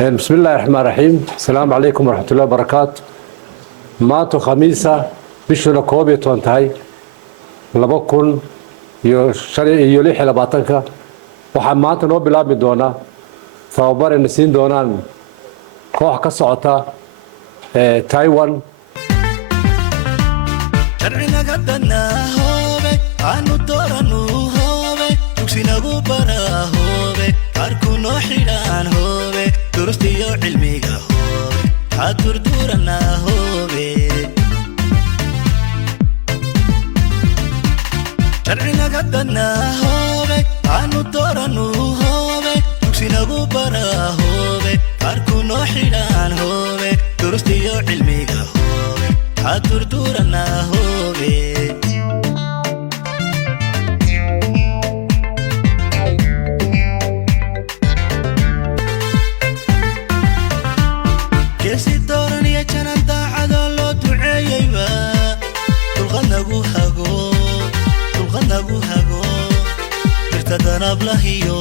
بسم الله الرحمن الرحيم. السلام عليكم ورحمة الله وبركاته. maanta khamiisa bishuna 12 tahay 2026 waxaa maanta noo bilaabi doona tababar ay siin doonaan koox ka socota Taiwan. sharciga gadana hoobe aanu dooranu hoobe tugsinagu bara hoobe qarku noo xidhaan hoobe durustiyo cilmiga hoobe hadurdurana hoobe sharciga gadana hoobe aanu dooranu hoobe tugsinagu bara hoobe qarku noo xidhaan hoobe durustiyo cilmiga hoobe hadurdurana hoobe kesi dooran iyo janan daacado loo duceeyeyba dulqadnagu hago birta danab lahiyo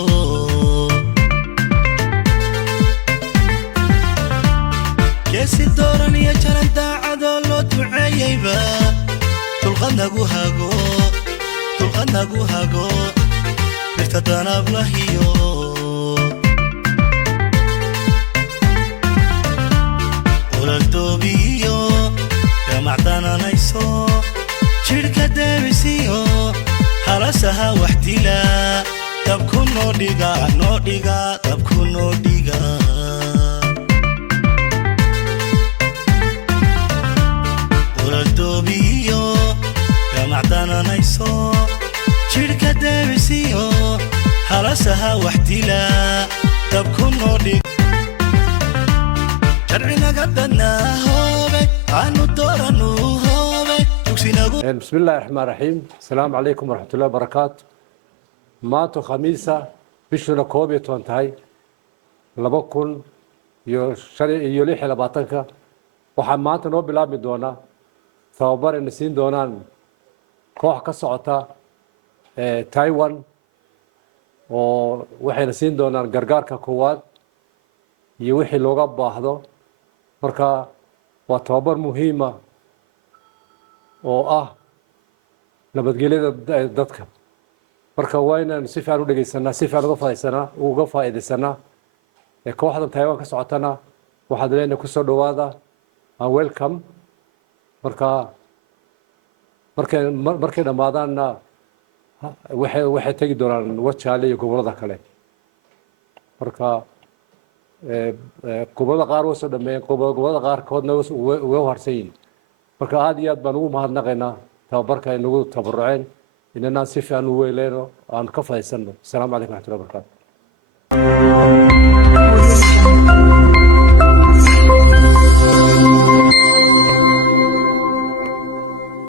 kesi dooran iyo janan daacado loo duceeyeyba dulqadnagu hago birta danab lahiyo ololtoobiyo damacdananayso jidhka deebisiyo halasaha wax dila dabku noo dhiga dabku noo dhiga ololtoobiyo damacdananayso jidhka deebisiyo halasaha wax dila dabku noo dhiga sharciga gadana hoobe aanu dooranu hoobe tugsinagu. بسم الله الرحمن الرحيم. السلام عليكم ورحمة الله وبركاته. maanta khamiisa bishuna 12 tahay 2026 waxaa maanta noo bilaabi doona tababar ay siin doonaan koox ka socota Taiwan oo waxayna siin doonaan gargaarka koowaad iyo wixii looga baahdo. marka waa tababar muhiim ah oo ah nabadgelyada dadka. marka waa inaan si fiican u dhageysanaa, si fiican uga faa'iideysanaa kooxdan Taiwan ka socotana waxaad leeyahay ku soo dhawaada and welcome. markay dhamaadaanna waxay tagi doonaan wajaale iyo gobolada kale. marka gobolada qaar way soo dhameeyeen, gobolada qaarkoodna way harsan yihiin. marka aad iyo aad baan ugu mahadnaqaynaa tababarka ay nagu tabaruceen inaan si fiican u weyleyno aan ka faa'iideysano. Assalaamu calaykum wa rahmatullahi wa barakaatuh.